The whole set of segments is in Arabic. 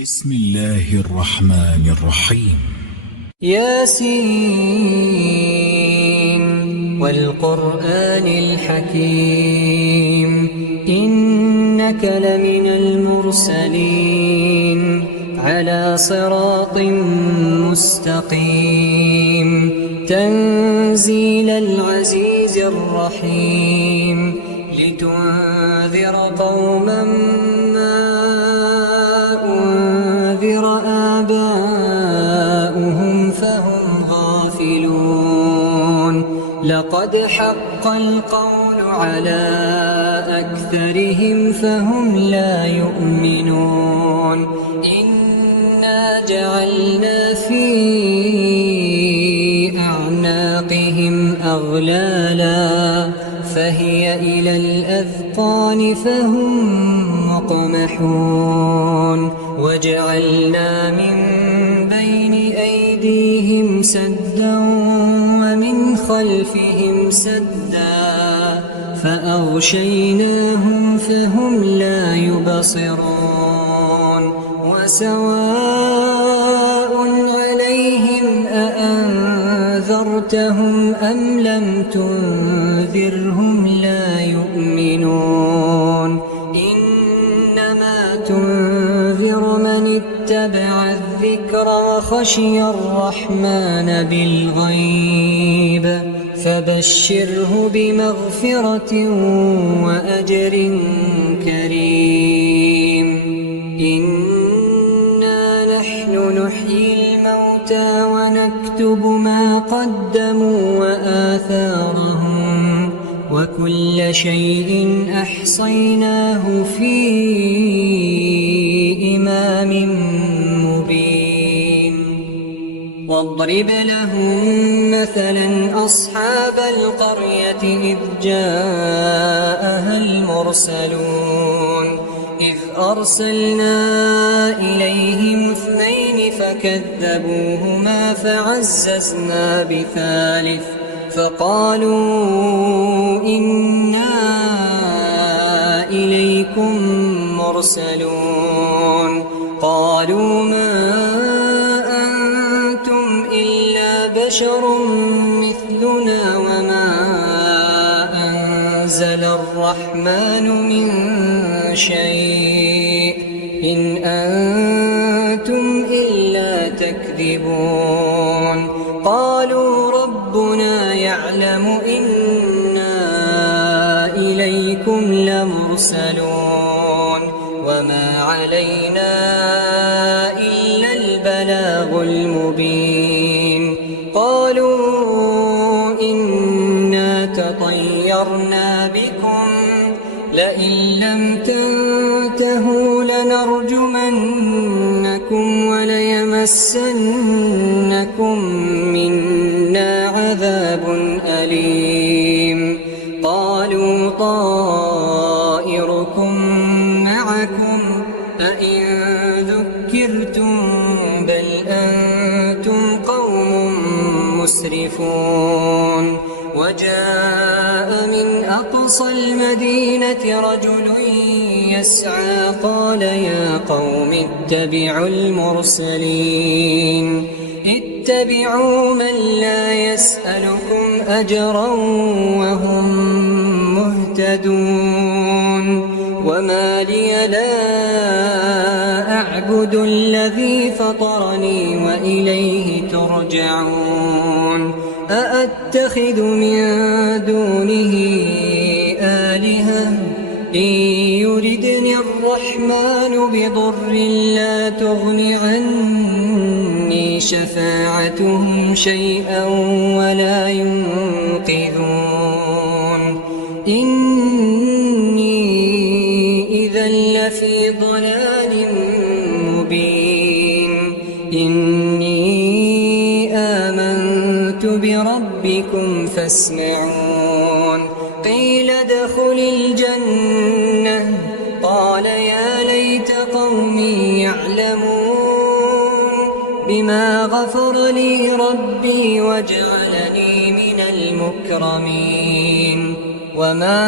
بسم الله الرحمن الرحيم. ياسين والقرآن الحكيم إنك لمن المرسلين على صراط مستقيم تنزيل العزيز الرحيم لتنذر قوما ما أنذر آباؤهم فهم غافلون لقد حق القول على أكثرهم فهم لا يؤمنون إنا جعلنا في أعناقهم أغلالا فهي إلى الأذقان فهم مقمحون وجعلنا من بين أيديهم سدا ومن خلفهم سدا فأغشيناهم فهم لا يبصرون وسواء عليهم أأنذرتهم أم لم تنذرهم لا يؤمنون إنما تنذر من اتبع الذكر وخشي الرحمن بالغيب فبشره بمغفرة وأجر كريم إنا نحن نحيي الموتى ونكتب ما قدموا وآثارهم وكل شيء أحصيناه في إمام مبين واضرب لهم مثلا أصحاب القرية إذ جاءها المرسلون إذ أرسلنا إليهم 2 فكذبوهما فعززنا بثالث فقالوا إنا إليكم مرسلون قالوا ما أنتم إلا بشر مثلنا وما أنزل الرحمن من شيء إن أنتم إلا تكذبون قالوا ربنا يعلم إنا إليكم لمرسلون وما علينا إلا البلاغ المبين قالوا إنا تطيرنا بكم لئن لم تنتهوا لنرجمنكم وليمسنكم منا عذاب أليم قالوا طائركم معكم أئن ذكرتم بل أنتم قوم مسرفون وجاء من أقصى المدينة رجل يسعى قال يا قوم اتبعوا المرسلين اتبعوا من لا يسألكم أجرا وهم مهتدون وما لي لا أعبد الذي فطرني وإليه ترجعون أأتخذ من دونه آلهة إن يردني الرحمن بضر لا تغن عني شفاعتهم شيئا ولا ينقذون إني إذا لفي ضلال مبين إني آمنت بربكم فاسمعون قيل ادخل الجنة قال يا ليت قومي يعلمون بما غفر لي ربي وجعلني من المكرمين وما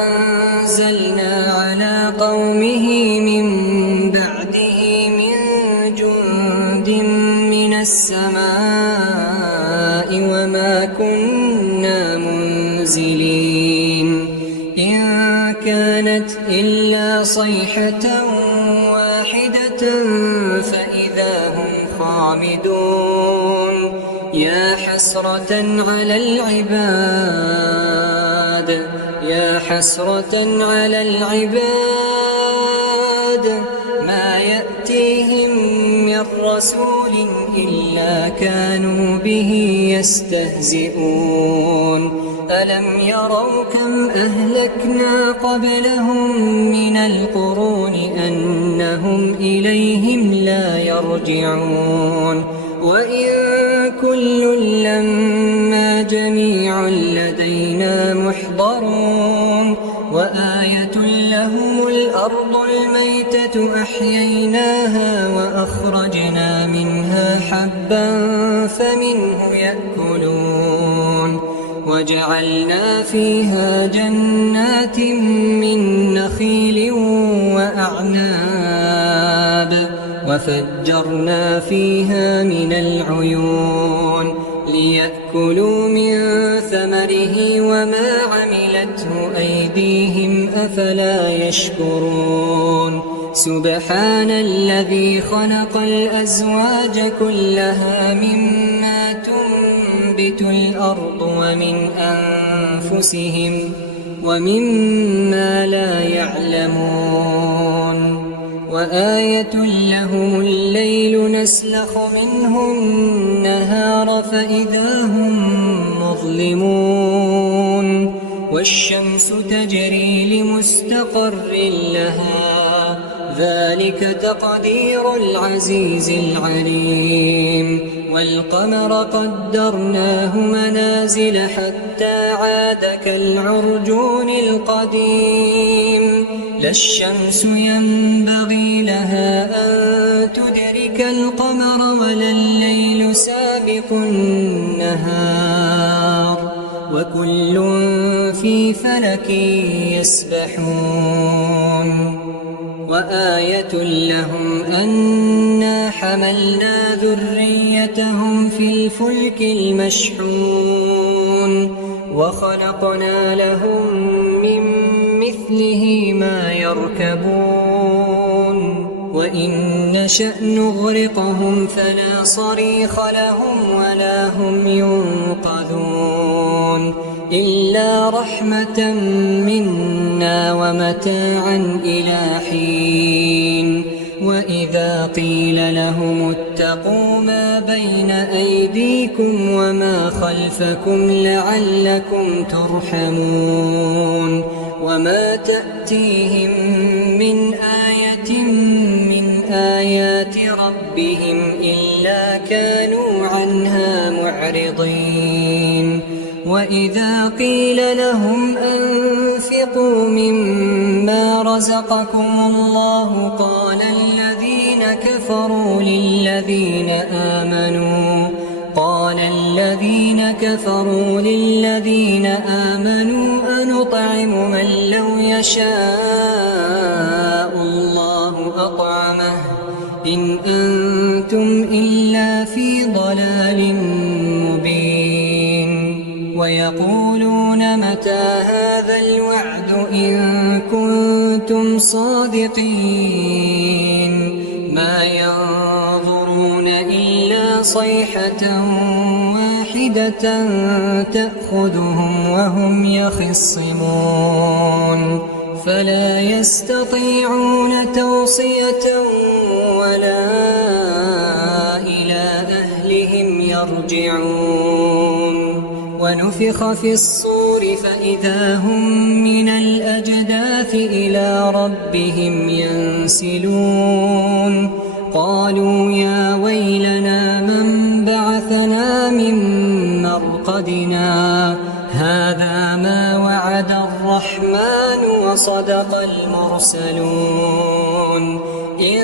أنزلنا على قومه من بعده من السماء وما كنا منزلين إن كانت إلا صيحة واحدة فإذا هم خامدون يا حسرة على العباد يا حسرة على العباد ما يأتيهم من رسول إلا كانوا به يستهزئون ألم يروا كم أهلكنا قبلهم من القرون أنهم إليهم لا يرجعون وإن كل لما جميع لدينا محضرون وآية لهم الأرض الميتة أحييناها وأخرجنا منها حبا فمنه يأكلون وجعلنا فيها جنات من نخيل وأعناب وفجرنا فيها من العيون ليأكلوا من ثمره وما عملته أيديهم أفلا يشكرون سبحان الذي خلق الأزواج كلها مما تنبت الأرض ومن أنفسهم ومما لا يعلمون وآية لهم الليل نسلخ منه النهار فإذا هم مظلمون والشمس تجري لمستقر لها ذلك تقدير العزيز العليم والقمر قدرناه منازل حتى عاد كالعرجون القديم لا الشمس ينبغي لها أن تدرك القمر ولا الليل سابق النهار وكل في فلك يسبحون وآية لهم أنا حملنا ذريتهم في الفلك المشحون وخلقنا لهم من مثله ما يركبون وإن نشأ نغرقهم فلا صريخ لهم ولا هم ينقذون إلا رحمة منا ومتاعا إلى حين وإذا قيل لهم اتقوا ما بين أيديكم وما خلفكم لعلكم ترحمون وما تأتيهم من آية من آيات ربهم إلا كانوا عنها معرضين وإذا قيل لهم أنفقوا مما رزقكم الله قال الذين كفروا للذين آمنوا أنطعم من لو يشاء الله أطعمه إن أنتم إلا في ضلال مبين ويقولون متى هذا الوعد إن كنتم صادقين ما ينظرون إلا صيحة واحدة تأخذهم وهم يخصمون فلا يستطيعون توصية ولا إلى أهلهم يرجعون ونفخ في الصور فإذا هم من الأجداث إلى ربهم ينسلون قالوا يا ويلنا من بعثنا من مرقدنا هذا ما وعد الرحمن وصدق المرسلون إن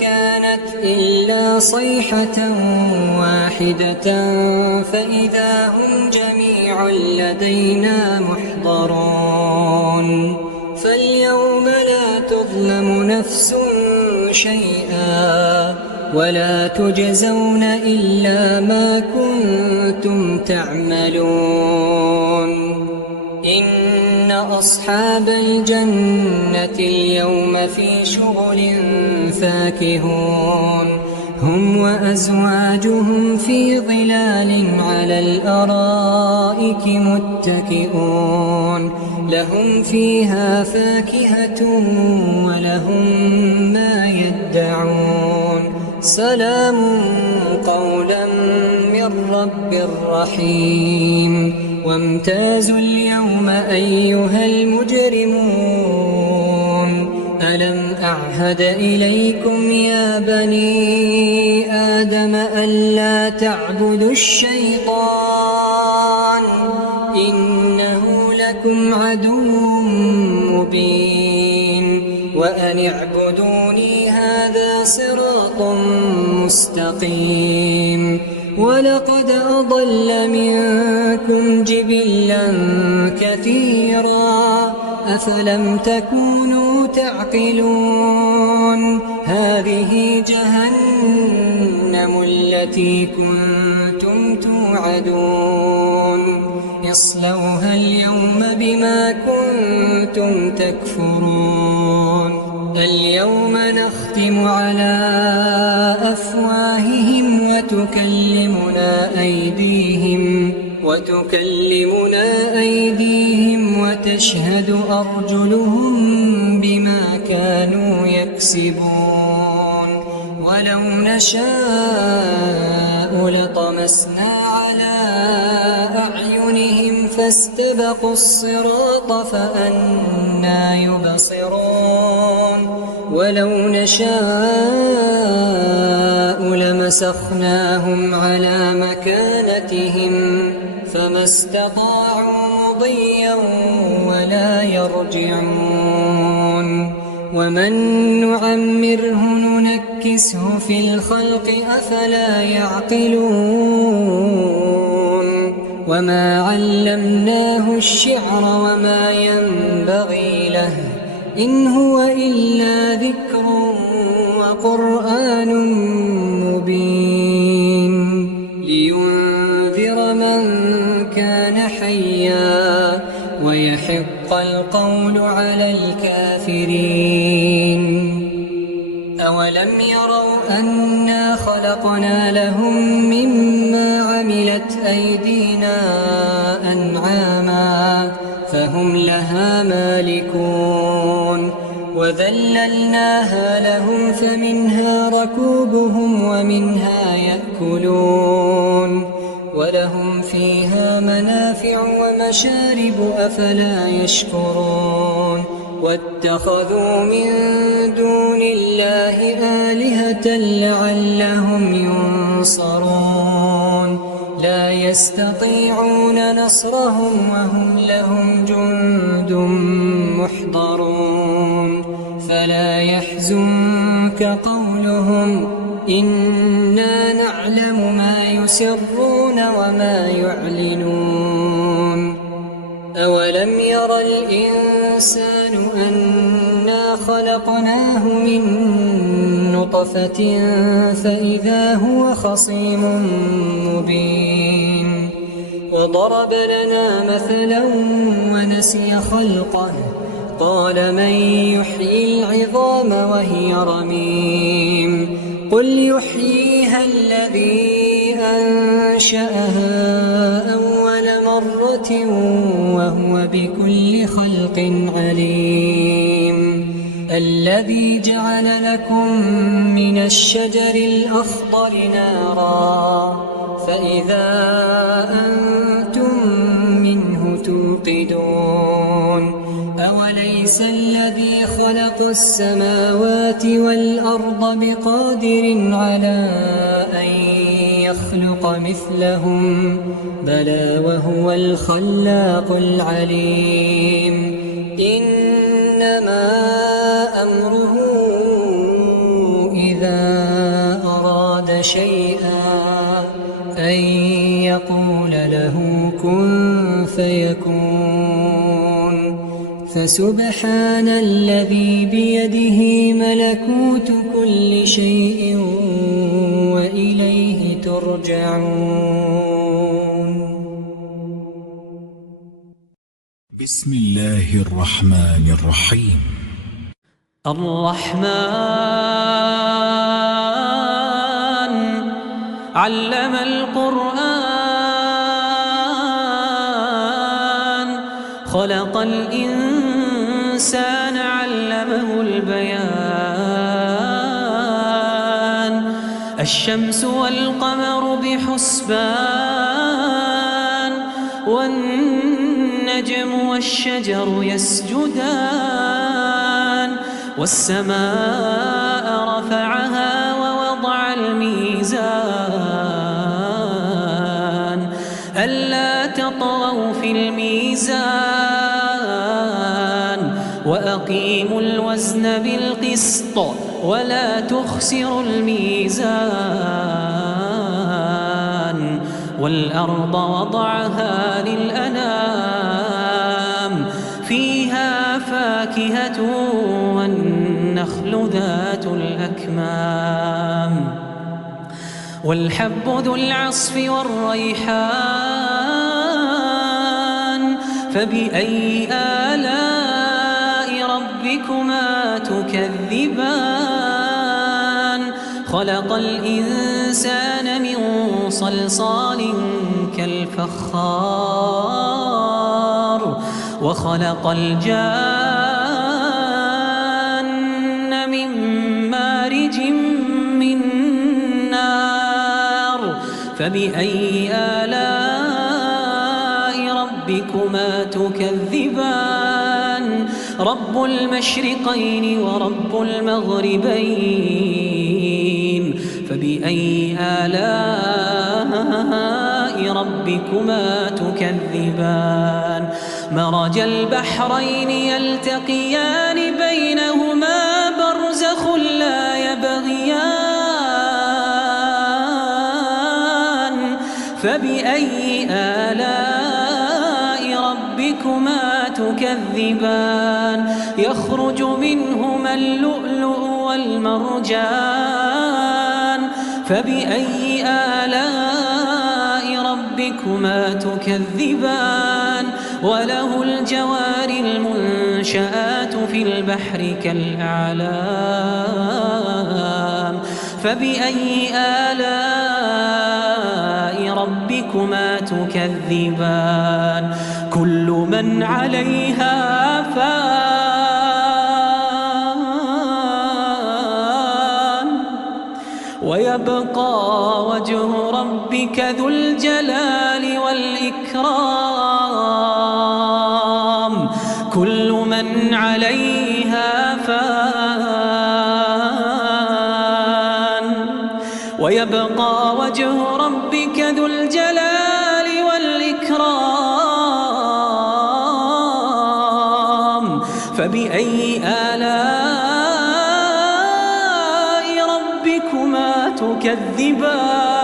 كانت إلا صيحة واحدة فإذا هم جميع لدينا محضرون فاليوم لا تظلم نفس شيئا ولا تجزون إلا ما كنتم تعملون إن أصحاب الجنة اليوم في شغل فاكهون هم وأزواجهم في ظلال على الأرائك متكئون لهم فيها فاكهة ولهم ما يدعون سلام قولا من رب رحيم وامتازوا اليوم أيها المجرمون ألم أعهد إليكم يا بني آدم ألا تعبدوا الشيطان إنه لكم عدو مبين وأن اعبدوني هذا صراط مستقيم ولقد أضل منكم جبلا كثيرا أفلم تكونوا تعقلون هذه جهنم التي كنتم توعدون اصلوها اليوم بما كنتم تكفرون اليوم نختم على أفواههم وتكلمنا أيديهم وتشهد أرجلهم بما كانوا يكسبون ولو نشاء لطمسنا على أعينهم فاستبقوا الصراط فأنى يبصرون ولو نشاء لمسخناهم على مكانتهم فما استطاعوا مضيا ولا يرجعون ومن نعمره ننكسه في الخلق أفلا يعقلون وما علمناه الشعر وما ينبغي له إن هو إلا ذكر وقرآن مبين لينذر من كان حيا ويحق القول على الكافرين أولم يروا أنا خلقنا لهم مما عملت أيدينا أنعاما فهم لها مالكون وذللناها لهم فمنها ركوبهم ومنها يأكلون ولهم فيها منافع ومشارب أفلا يشكرون واتخذوا من دون الله آلهة لعلهم ينصرون لا يستطيعون نصرهم وهم لهم جند محضرون فلا يحزنك قولهم إنا نعلم ما يسرون وما يعلنون أولم ير الإنسان أنا خلقناه من نطفة فإذا هو خصيم مبين وضرب لنا مثلا ونسي خلقه قال من يحيي العظام وهي رميم قل يحييها الذي أنشأها أول مرة وهو بكل خلق عليم الذي جعل لكم من الشجر الأخضر نارا فإذا أنتم منه توقدون أوليس الذي خلق السماوات والأرض بقادر على أن يخلق مثلهم بلى وهو الخلاق العليم إنما أمره إذا أراد شيئا أن يقول له كن فيكون فسبحان الذي بيده ملكوت كل شيء يرجعون. بسم الله الرحمن الرحيم. الرحمن علم القرآن خلق الإنسان علمه البيان الشمس والقمر بحسبان والنجم والشجر يسجدان والسماء رفعها ووضع الميزان ألا تطغوا في الميزان وأقيموا الوزن بالقسط ولا تخسروا الميزان والأرض وضعها للأنام فيها فاكهة والنخل ذات الأكمام والحب ذو العصف والريحان فبأي آلاء ربكما تكذبان خلق الإنسان من صلصال كالفخار وخلق الجان من مارج من نار فبأي آلاء ربكما تكذبان رب المشرقين ورب المغربين فبأي آلاء ربكما تكذبان مرج البحرين يلتقيان بينهما برزخ لا يبغيان فبأي آلاء ربكما تكذبان يخرج منهما اللؤلؤ والمرجان فبأي آلاء ربكما تكذبان وله الجوار المنشآت في البحر كالأعلام فبأي آلاء ربكما تكذبان كل من عليها فان ويبقى وجه ربك ذو الجلال والإكرام كل من عليها فان ويبقى وجه ربك ذو الجلال والإكرام فبأي آلاء ربكما تكذبان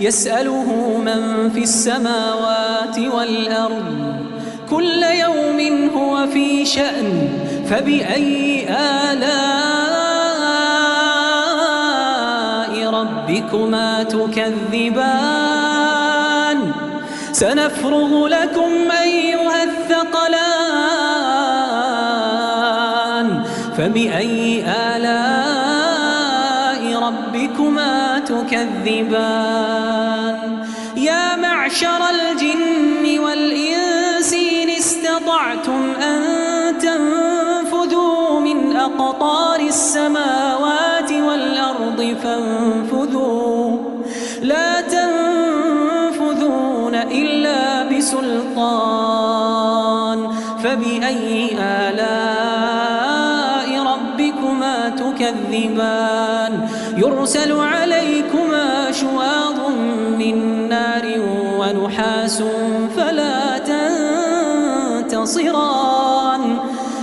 يسأله من في السماوات والأرض كل يوم هو في شأن فبأي آلاء ربكما تكذبان سنفرغ لكم أيها الثقلان فبأي آلاء ربكما تكذبان يا معشر الجن والإنس إن استطعتم أن تنفذوا من أقطار السماوات والأرض فانفذوا لا تنفذون إلا بسلطان فبأي آلاء ربكما تكذبان يرسل عليكما شواظ من نار ونحاس فلا تنتصران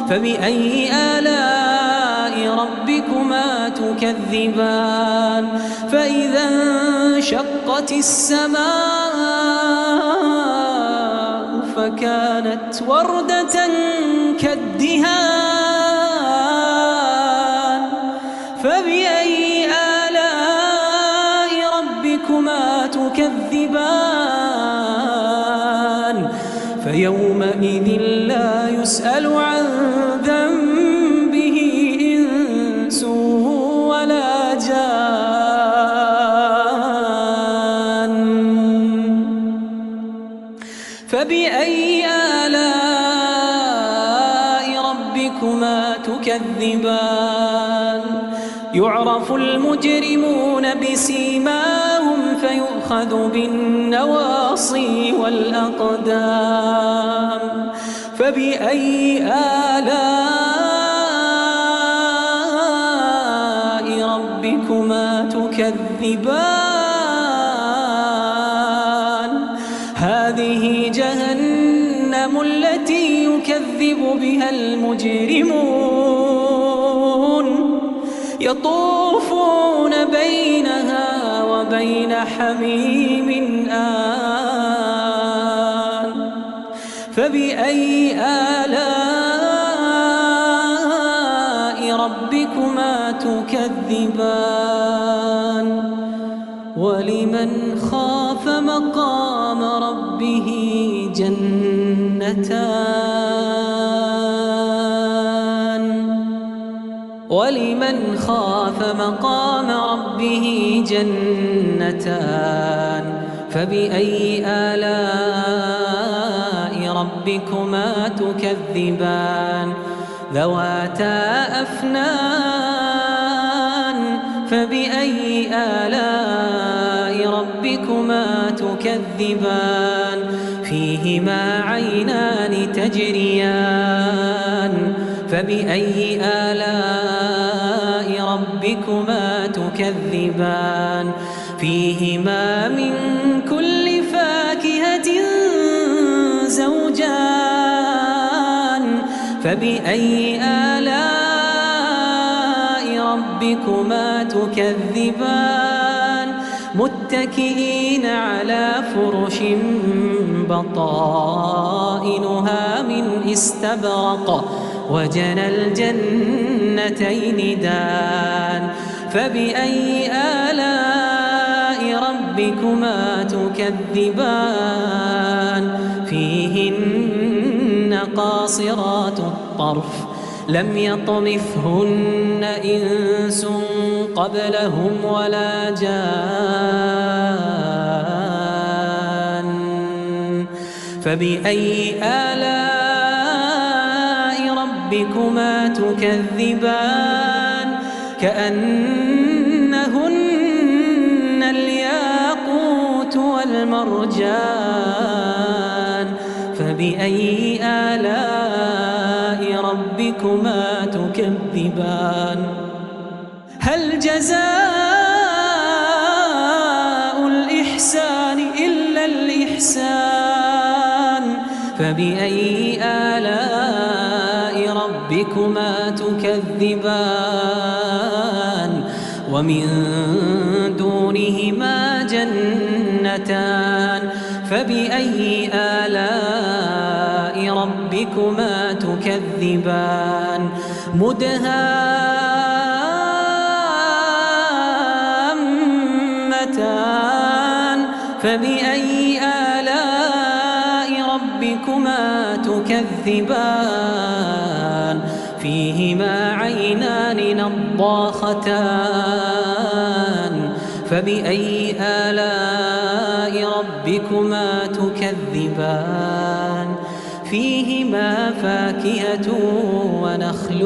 فبأي آلاء ربكما تكذبان فإذا انشقت السماء فكانت وردة كالدهان فبأي تكذبان فيومئذ لا يسأل عن ذنبه إنس ولا جان فبأي آلاء ربكما تكذبان يعرف المجرمون بسيماهم فيؤخذ بالنواصي والأقدام فبأي آلاء ربكما تكذبان هذه جهنم التي يكذب بها المجرمون يطوفون بينها وبين حميم آن فبأي آلاء ربكما تكذبان ولمن خاف مقام ربه جنتان ولمن خاف مقام ربه جنتان فبأي آلاء ربكما تكذبان ذواتا أفنان فبأي آلاء ربكما تكذبان فيهما عينان تجريان فبأي آلاء ربكما تكذبان فيهما من كل فاكهة زوجان فبأي آلاء ربكما تكذبان متكئين على فرش بطائنها من استبرق وجنى الجنتين دان فبأي آلاء ربكما تكذبان فيهن قاصرات الطرف لم يطمثهن إنس قبلهم ولا جان فبأي آلاء ربكما تكذبان كأنهن الياقوت والمرجان فبأي آلاء ربكما تكذبان هل جزاء الإحسان إلا الإحسان فبأي آلاء ربكما تكذبان ومن دونهما جنتان فبأي آلاء ربكما تكذبان مدهامتان فبأي آلاء ربكما تكذبان فيهما عينان نضاختان فبأي آلاء ربكما تكذبان فيهما فاكهة ونخل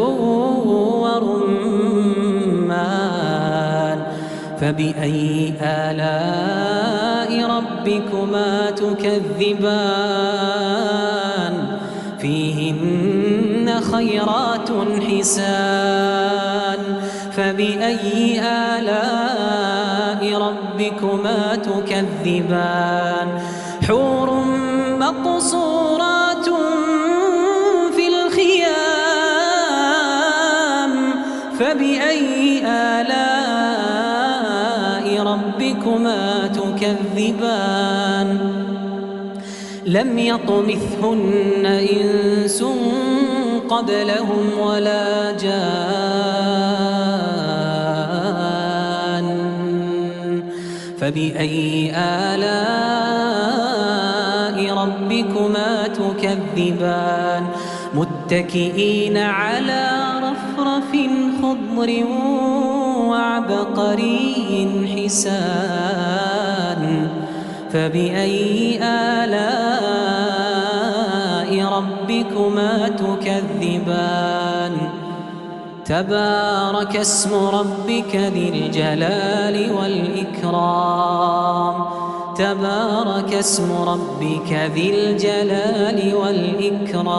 ورمان فبأي آلاء ربكما تكذبان فيهن خيرات حسان فبأي آلاء ربكما تكذبان حور مقصورات في الخيام فبأي آلاء ربكما تكذبان لم يطمثهن إنس قبلهم ولا جان فبأي آلاء ربكما تكذبان متكئين على رفرف خضر وعبقري حسان فبأي آلاء ربكما تكذبان تبارك اسم ربك ذي الجلال والإكرام تبارك اسم ربك ذي الجلال والإكرام